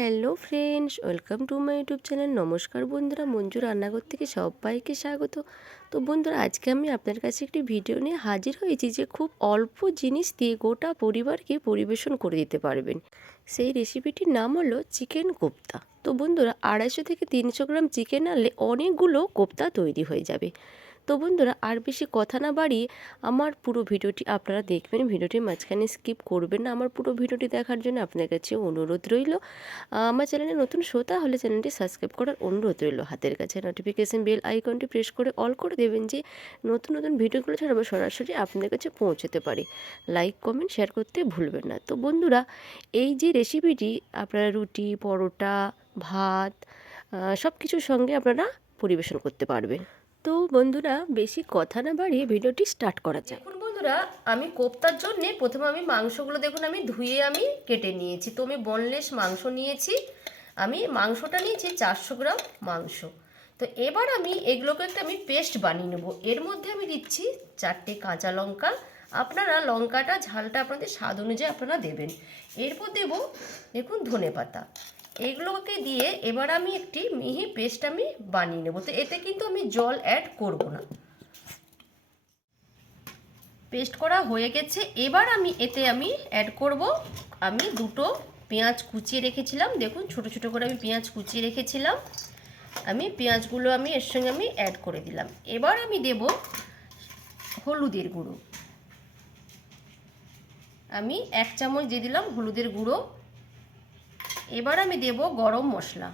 Hello friends welcome to my YouTube channel নমস্কার বন্ধুরা, মঞ্জু রান্নাঘর থেকে সবাইকে স্বাগত। তো বন্ধুরা, আজকে আমি আপনার কাছে একটি ভিডিও নিয়ে হাজির হয়েছি যে খুব অল্প জিনিস দিয়ে গোটা পরিবারকে পরিবেশন করে দিতে পারবেন। সেই রেসিপিটির নাম হলো চিকেন কোপ্তা। তো বন্ধুরা, আড়াইশো থেকে তিনশো গ্রাম চিকেন আনলে অনেকগুলো কোপ্তা তৈরি হয়ে যাবে। তো বন্ধুরা আর বেশি কথা না বাড়িয়ে আমার পুরো ভিডিওটি আপনারা দেখবেন। ভিডিওটির মাঝখানে স্কিপ করবেন না। আমার পুরো ভিডিওটি দেখার জন্য আপনার কাছে অনুরোধ রইল। আমার চ্যানেলে নতুন শ্রোতা হলে চ্যানেলটি সাবস্ক্রাইব করার অনুরোধ রইল। হাতের কাছে নোটিফিকেশান বেল আইকনটি প্রেস করে অল করে দেবেন যে নতুন নতুন ভিডিওগুলো ছাড়াবো সরাসরি আপনাদের কাছে পৌঁছতে পারে। লাইক কমেন্ট শেয়ার করতে ভুলবেন না। তো বন্ধুরা, এই যে রেসিপিটি আপনারা রুটি, পরোটা, ভাত সব কিছুর সঙ্গে আপনারা পরিবেশন করতে পারবেন। তো বন্ধুরা, বেশি কথা না বাড়িয়ে ভিডিওটি স্টার্ট করা যাক। বন্ধুরা, আমি কোপ্তার জন্য প্রথমে আমি মাংসগুলো দেখুন, আমি ধুয়ে আমি কেটে নিয়েছি। তো আমি বনলেস মাংস নিয়েছি। আমি মাংসটা নিয়েছি চারশো গ্রাম মাংস। তো এবার আমি এগুলোকে একটা আমি পেস্ট বানিয়ে নেব। এর মধ্যে আমি দিচ্ছি চারটে কাঁচা লঙ্কা। আপনারা লঙ্কাটা, ঝালটা আপনাদের স্বাদ অনুযায়ী আপনারা দেবেন। এরপর দেব, দেখুন ধনে পাতা এগুলোকে দিয়ে এবার আমি একটি মিহি পেস্ট আমি বানিয়ে নেব। তো এতে কিন্তু আমি জল অ্যাড করব না। পেস্ট করা হয়ে গেছে। এবার আমি এতে আমি অ্যাড করব। আমি দুটো পেঁয়াজ কুচিয়ে রেখেছিলাম। দেখুন, ছোট ছোট করে আমি পেঁয়াজ কুচিয়ে রেখেছিলাম। আমি পেঁয়াজগুলো আমি এর সঙ্গে আমি অ্যাড করে দিলাম। এবার আমি দেব হলুদের গুঁড়ো। আমি এক চামচ দিয়ে দিলাম হলুদের গুঁড়ো। এবার আমি দেব গরম মশলা।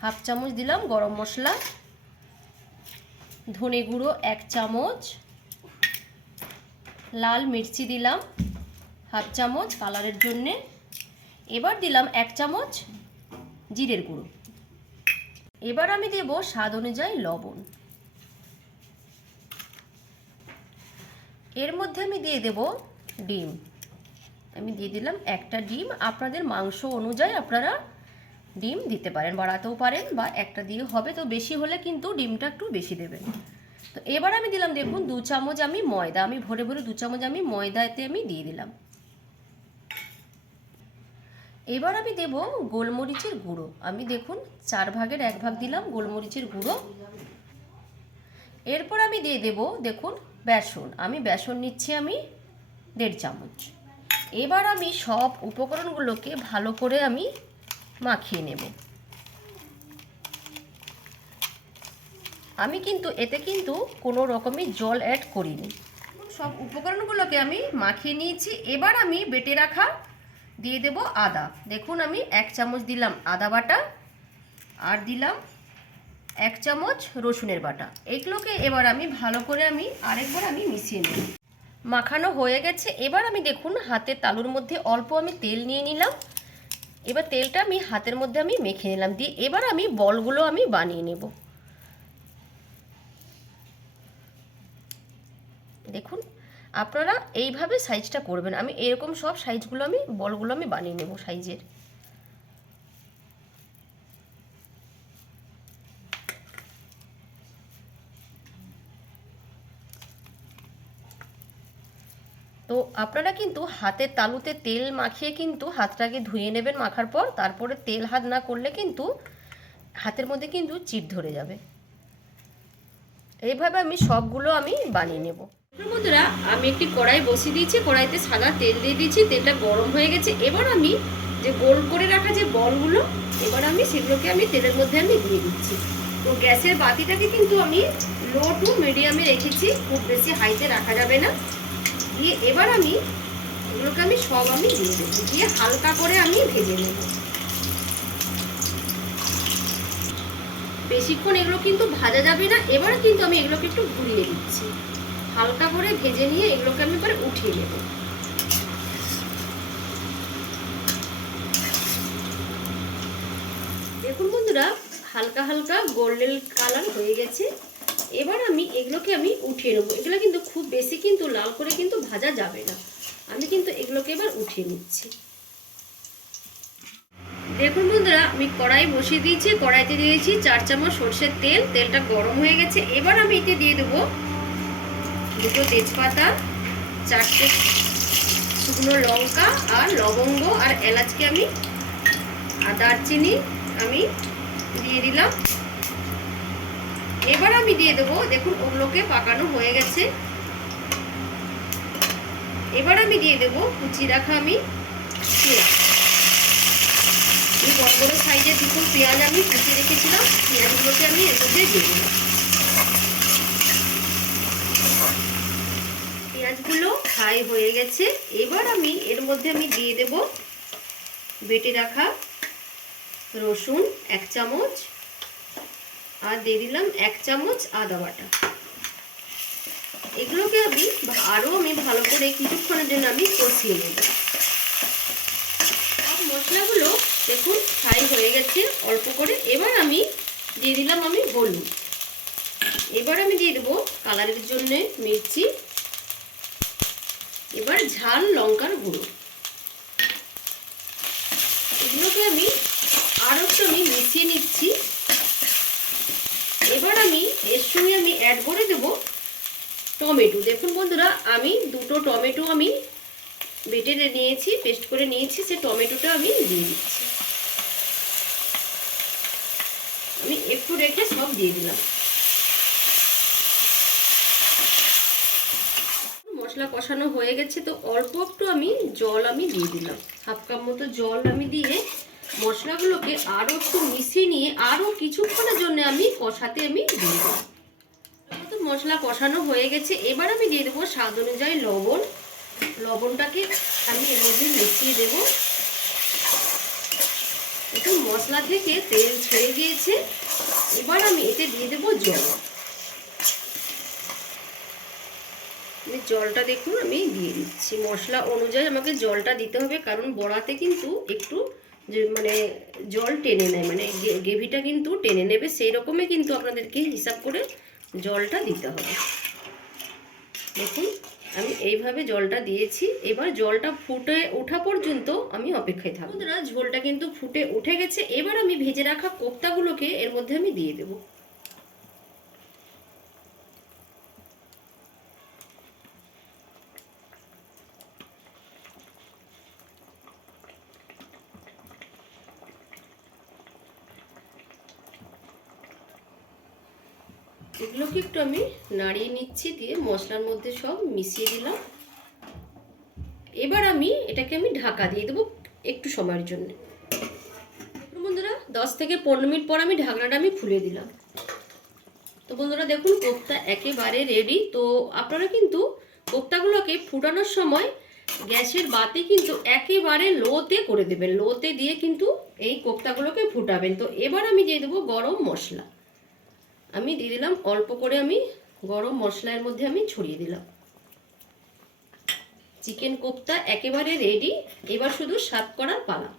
হাফ চামচ দিলাম গরম মশলা। ধনে গুঁড়ো এক চামচ। লাল মির্চি দিলাম হাফ চামচ কালারের জন্যে। এবার দিলাম এক চামচ জিরের গুঁড়ো। এবার আমি দেব স্বাদ অনুযায়ী লবণ। এর মধ্যে আমি দিয়ে দেব ডিম। আমি দিয়ে দিলাম একটা ডিম। আপনাদের মাংস অনুযায়ী আপনারা ডিম দিতে পারেন, বাড়াতেও পারেন বা একটা দিয়ে হবে। তো বেশি হলে কিন্তু ডিমটা একটু বেশি দেবেন। তো এবার আমি দিলাম, দেখুন, দু চামচ আমি ময়দা। আমি ভরে ভরে দু চামচ আমি ময়দা এতে আমি দিয়ে দিলাম। এবার আমি দেব গোলমরিচের গুঁড়ো। আমি দেখুন, চার ভাগের এক ভাগ দিলাম গোলমরিচের গুঁড়ো। এরপর আমি দিয়ে দেব, দেখুন, বেসন। আমি বেসন নিচ্ছি আমি দেড় চামচ। এবার আমি সব উপকরণগুলোকে ভালো করে আমি মাখিয়ে নেব। আমি কিন্তু এতে কিন্তু কোনো রকমের জল অ্যাড করিনি। সব উপকরণগুলোকে আমি মাখিয়ে নিয়েছি। এবার আমি বেটে রাখা দিয়ে দেব আদা। দেখুন আমি এক চামচ দিলাম আদা বাটা আর দিলাম এক চামচ রসুনের বাটা। এগুলোকে এবার আমি ভালো করে আমি আরেকবার আমি মিশিয়ে নেব। মাখানো হয়ে গেছে। এবার আমি দেখুন হাতে তালুর মধ্যে অল্প আমি তেল নিয়ে নিলাম। এবার তেলটা আমি হাতের মধ্যে আমি মেখে নিলাম। দিয়ে এবার আমি বলগুলো আমি বানিয়ে নেব। দেখুন, আপনারা এইভাবে সাইজটা করবেন। আমি এরকম সব সাইজগুলো আমি, বলগুলো আমি বানিয়ে নেব সাইজের। তো আপনারা কিন্তু হাতের তালুতে তেল মাখিয়ে কিন্তু হাতটাকে ধুয়ে নেবেন মাখার পর, তারপরে তেল হাত না করলে কিন্তু হাতের মধ্যে কিন্তু চিপ ধরে যাবে। এইভাবে আমি সবগুলো আমি বানিয়ে নেব। বন্ধুরা, আমি একটি কড়াই বসিয়ে দিয়েছি, কড়াইতে সাদা তেল দিয়ে দিয়েছি, তেলটা গরম হয়ে গেছে। এবার আমি যে গোল করে রাখা যে বলগুলো, এবার আমি সেগুলোকে আমি তেলের মধ্যে আমি দিয়ে দিচ্ছি। তো গ্যাসের বাতিটাকে কিন্তু আমি লো টু মিডিয়ামে রেখেছি, খুব বেশি হাইতে রাখা যাবে না। দিয়ে এবার আমি এগুলোকে আমি সব আমি দিয়ে দেবো। দিয়ে হালকা করে আমি ভেজে নেব। বেশিক্ষণ এগুলো কিন্তু ভাজা যাবে না। এবার কিন্তু আমি এগুলোকে একটু ঘুরিয়ে দিচ্ছি। হালকা করে ভেজে নিয়ে এগুলোকে আমি এবার উঠিয়ে নেব। দেখুন বন্ধুরা, হালকা হালকা গোল্ডেন কালার হয়ে গেছে। এবার আমি এগুলোকে আমি উঠিয়ে নেব। এগুলো কিন্তু খুব বেশি কিন্তু লাল করে কিন্তু ভাজা যাবে না। আমি কিন্তু এগুলোকে এবার উঠিয়ে নিচ্ছি। দেখুন বন্ধুরা, আমি কড়াই বসিয়ে দিয়েছি, কড়াইতে দিয়েছি চার চামচ সর্ষের তেল। তেলটা গরম হয়ে গেছে। এবার আমি এতে দিয়ে দেবো দুটো তেজপাতা, চারটে শুকনো লঙ্কা আর লবঙ্গ আর এলাচকে আমি, আর দারচিনি আমি দিয়ে দিলাম। এবার আমি দিয়ে দেবো, দেখুন ওগুলোকে পাকানো হয়ে গেছে। এবার আমি দিয়ে দেবো কুচি রাখা আমি পেঁয়াজ। এই বড় বড় সাইজের দুটো পেঁয়াজ আমি কুচি রেখেছিলাম, পেঁয়াজগুলোকে আমি এর মধ্যে দিয়ে দিলাম পেঁয়াজগুলো ফ্রাই হয়ে গেছে। এবার আমি এর মধ্যে আমি দিয়ে দেব বেটে রাখা রসুন এক চামচ। আর দিয়ে দিলাম এক চামচ আদা বাটা। এগুলোকে আমি আরও আমি ভালো করে কিছুক্ষণের জন্য আমি কষিয়ে নেব। আর মশলাগুলো দেখুন ফ্রাই হয়ে গেছে অল্প করে। এবার আমি দিয়ে দিলাম আমি হলুদ। এবার আমি দিয়ে দেবো কালারের জন্য মির্চি। এবার ঝাল লঙ্কার গুঁড়ো। এগুলোকে আমি আরও একটু আমি মিশিয়ে নিচ্ছি। এবার আমি এর সঙ্গে আমি অ্যাড করে দেব টমেটো। দেখুন বন্ধুরা, আমি দুটো টমেটো আমি বেটে নিয়েছি পেস্ট করে নিয়েছি, সে টমেটোটা আমি দিয়ে দিচ্ছি। আমি একটু রেখে সব দিয়ে দিলাম। মশলা কষানো হয়ে গেছে, তো অল্প একটু আমি জল আমি দিয়ে দিলাম। হাফ কাপ মতো জল আমি দিয়ে মশলাগুলোকে আরও একটু মিশিয়ে নিয়ে আরও কিছুক্ষণের জন্য আমি কষাতে আমি দিয়ে দেবো। মশলা কষানো হয়ে গেছে। এবার আমি দিয়ে দেবো স্বাদ অনুযায়ী লবণ। লবণটাকে আমি এর মধ্যে মিশিয়ে দেব। একটু মশলা থেকে তেল ছেড়ে দিয়েছে এবার আমি এতে দিয়ে দেবো জল। আমি জলটা দেখুন, আমি দিয়ে দিচ্ছি। মশলা অনুযায়ী আমাকে জলটা দিতে হবে, কারণ বড়াতে কিন্তু একটু যে মানে জল টেনে নেয় মানে গ্রেভিটা কিন্তু টেনে নেবে সেই রকমই কিন্তু আপনাদেরকে হিসাব করে জলটা দিতে হবে। দেখুন, আমি এইভাবে জলটা দিয়েছি, এবার জলটা ফুটে ওঠা পর্যন্ত আমি অপেক্ষায় থাকব। ঝোলটা কিন্তু ফুটে উঠে গেছে, এবার আমি ভেজে রাখা কোপ্তাগুলোকে এর মধ্যে আমি দিয়ে দেবো। এগুলোকে একটু আমি নাড়িয়ে নিচ্ছি, দিয়ে মশলার মধ্যে সব মিশিয়ে দিলাম। এবার আমি এটাকে আমি ঢাকা দিয়ে দেবো একটু সময়ের জন্য। বন্ধুরা, দশ থেকে পনেরো মিনিট পর আমি ঢাকনাটা আমি খুলে দিলাম। তো বন্ধুরা, দেখুন কোপ্তা একেবারে রেডি তো আপনারা কিন্তু কোপ্তাগুলোকে ফুটানোর সময় গ্যাসের বাতি কিন্তু একেবারে লোতে করে দেবেন। লোতে দিয়ে কিন্তু এই কোপ্তাগুলোকে ফুটাবেন। তো এবার আমি দিয়ে দেবো গরম মশলা। আমি দিয়ে দিলাম, অল্প করে আমি গরম মশলার মধ্যে আমি ছড়িয়ে দিলাম। চিকেন কোপ্তা একেবারে রেডি এবার শুধু স্বাদ করার পালা।